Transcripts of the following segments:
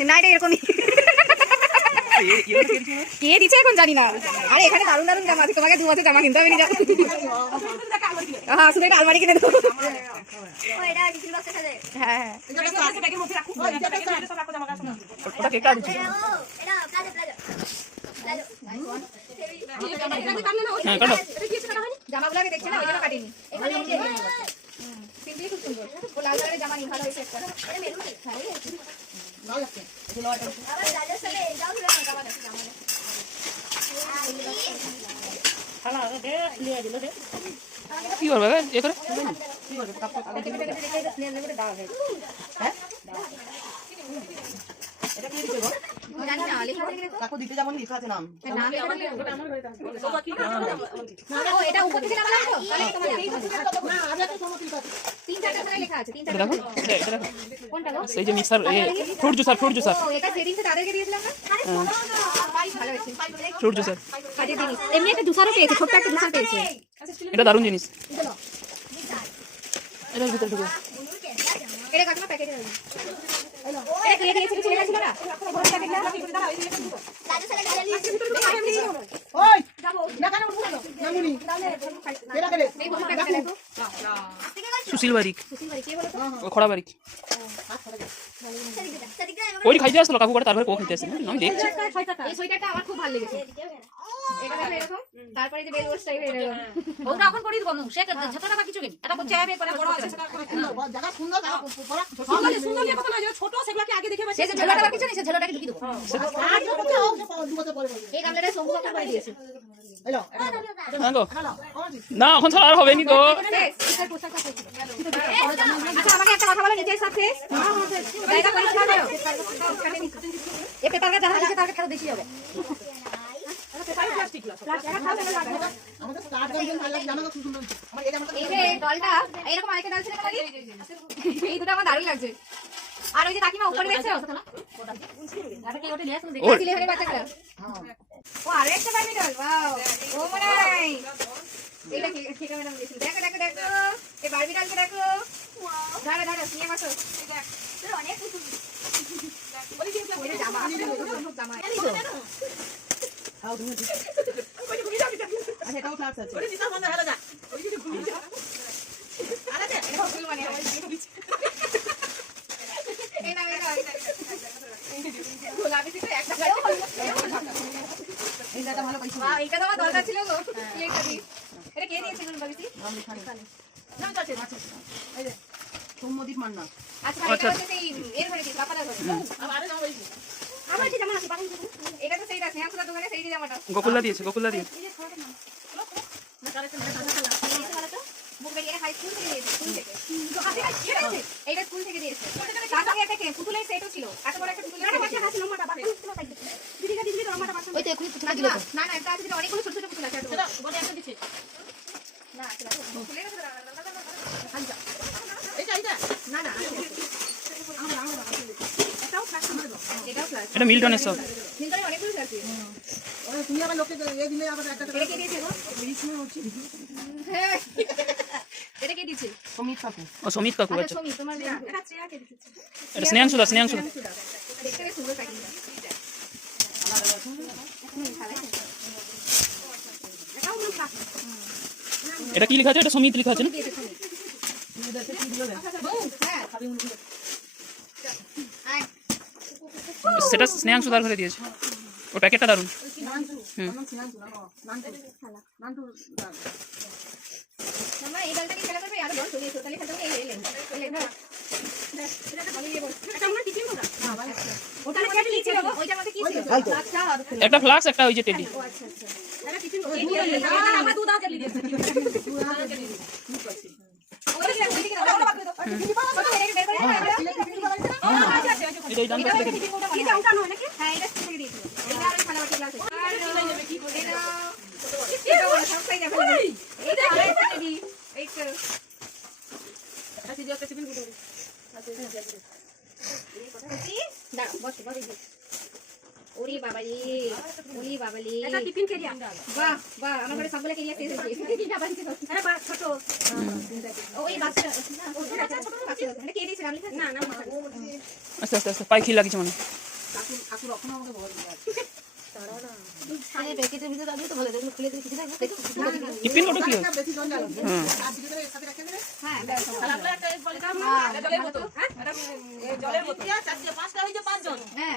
না এটা এরকমই। কে দিচ্ছে এখন জানি না। আরে, এখানে দারুণ দারুণ জামা আছে। তোমাকে দু বছর জামা কিনতে হবে হ্যাঁ শুধু একটা আলমারি কিনে দেবো। হ্যাঁ হ্যাঁ। কে হ্যাঁ কাটো আগে দেখছি না ওই জন্য কাটিনি এখানে এই যে সিম্পলি খুব সুন্দর ও লাল কালারের জামা নিয়ে ভালো হয়েছে একটা কি করবে? এ করে জানি না লেখা আছে কিনা তো? কাকু দিতে যাব লিখা আছে নাম এটা উপর থেকে নামালাম তো তিন চারটা করে লেখা আছে তিন চারটা দেখো এটা এটা দেখো কোনটা গো সেই যে mixer fruit juicer fruit juicer এটা সেদিনকে তাদেরকে দিয়েছিলাম না ভালো হয়েছে ফ্রুট জুসার কাজের জিনিস এমনি একটা জুসারও পেয়েছে ছোট্ট একটা জুসার পেয়েছে এটা দারুণ জিনিস এটার ভিতরে ঢুকে এটা কাকিমা প্যাকেটে রাখবে এটা কে দিয়েছিল ছেলে ছিল না বড় প্যাকেটটা ওই না কেন উঠবো না নামুনি কেডা কেডে এই বড় প্যাকেটটা দেখো সুশীল বারিক সুশীল কে বলো তো? খড়া বারিক। ওই খাইতে আসলো কাকু করে তারপরে ও খাইতে আসছে না আমি দেখছি এই সোয়েটারটা আমার খুব ভালো লেগেছে তারপরে যে বেলওয়ার্স টাইপের এরকম ওটা এখন করিস বন্ধু। সে ছোট টাকা কিছু কিন। এটা করছে আবে করে বড় আছে। জায়গা সুন্দর সুন্দর সুন্দর নিয়ে কথা না ছোট সেগুলোকে আগে দেখে সে সে ঝোলাটাকে দেবো। এই গামলাটা কাকা করে দিয়েছে। এখন ছাড়া আর হবে নি গো। আচ্ছা আমাকে একটা কথা বলো নিজের সাথে। জায়গা পরিষ্কার করো এই পেপারটা তাকে খেলা বেশি হবে এই দুটো আমার দারুণ লাগছে আর ওই যে কাকিমা উপরে দেখছ ও আরও একটা বার্বি ডল ও মনাই এটা ঠিক ম্যাডাম দেখো দেখো দেখো এই বার্বি ডলকে দেখো দাঁড়া দাঁড়া নিয়ে বসো অনেক জামা জামা দরকার ছিল গো এইটা দি এটা কে দিয়েছে কোন বাবিসি নাম লেখা নেই এই যে সৌম্যদীপ মান্না আচ্ছা এটা হচ্ছে এর ঘরে। কি বাপাদার ঘরে আমার যে জামা আছে এটা তো সেইটা স্নেহাসুলা দোকানে সেই যে জামাটা। গোকুলদা দিয়েছে গোকুলদা দিয়েছে। স্কুল থেকে এইটা স্কুল থেকে দিয়েছে। তার সঙ্গে একটা কে পুতুলের সেটও ছিল এত বড় একটা পুতুলের সেট আছে হাসি নম্বরটা বাকি দিদিকা দিদি নম্বরটা বাকি ওই তো এখনই পুতুল না না না একটা আছে যেটা অনেকগুলো ছোট ছোট পুতুল আছে এত বড়। না সেটা তো পুতুলের আছে না, না, না, না, না, এইটা এইটা না না এটাও ফ্লাক্স এটাও ফ্লাক্স এটা মিল্টনের সব নিন্তরে অনেকগুলো আছে ওরে তুমি আবার লোকে এই দিলে আবার একটা এটা কে দিয়েছে গো হ্যাঁ এটা ও সমিত আচ্ছা। এটা কি লেখা আছে? এটা সমিত লেখা আছে না দিয়েছে সমি হ্যাঁ আয় সেটা স্নেহাংশুদার ঘরে দিয়েছে। ও প্যাকেটটা দারুণ। হুম। আচ্ছা একটা ফ্লাক্স একটা ওই যে টেডি আচ্ছা আচ্ছা আমরা দুধ আগে দিয়ে দিয়েছি ওইদিকে রাখো, ওইদিকে রাখো। ছোট এটা বের করে রাখো, এটা। এটা এই দামটা দিই। হ্যাঁ, এটা থেকে দিই এটা আর ফালাবাটি গ্লাস। এটা- এটা বলো, সব খাই available। হয়েছে ওলি বাবালি। এটা টিফিন কেরিয়া। বাহ বাহ আমার ঘরে সবগুলো কেরিয়া শেষ হয়েছে টিফিন আবার নিতে আরে বাহ ছোট। ওই বাচ্চা। ওটা ছোট ছোট বাচ্চা মানে কে দিয়েছে? রামলি না না আচ্ছা আচ্ছা আচ্ছা পাইকি লাগিছে মানে কাকু কাকু রকম আমাকে বল। টিফিন ওটা কি হ্যাঁ? হ্যাঁ জলের বোতল। হ্যাঁ জলের বোতল। হ্যাঁ, চার দিয়ে পাঁচটা হয়েছে পাঁচজন। হ্যাঁ।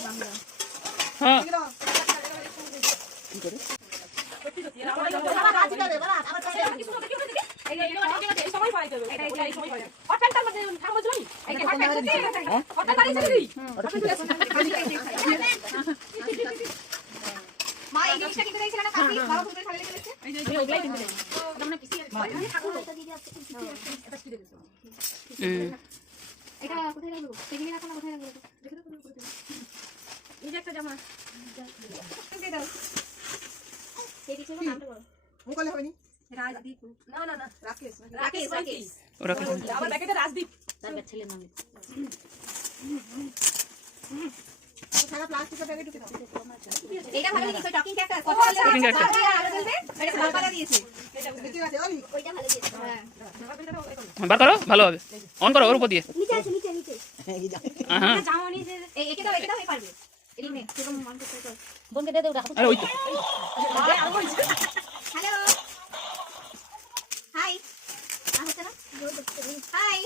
হ্যাঁ মা। এটা কোথায় রাখব? টেবিলে রাখো না কোথায় রাখব? এই যে একটা জামা দাও এই দিকে নামটা বলো। মুখ করলে হবে নি রাজদীপ। না না না রাকেশ রাকেশ রাকেশ ওরা কি আমার প্যাকেটে রাজদীপ। তার ছেলে নামে সারা প্লাস্টিকের প্যাকেট ঢুকে দাও। এটা ভালো টকিং কথা এটা দিয়েছে ঠিক আছে ওই। ওইটা দিয়েছে হ্যাঁ। বার করো ভালো হবে। অন করো ওর উপর দিয়ে। নিচে আছে নিচে নিচে। হ্যাঁ জামা নিচে এই একে দাও একে দাও এই পারবে। বোনকে দিয়ে দেবো আরে ওই তো। হ্যালো। হাই। হাই।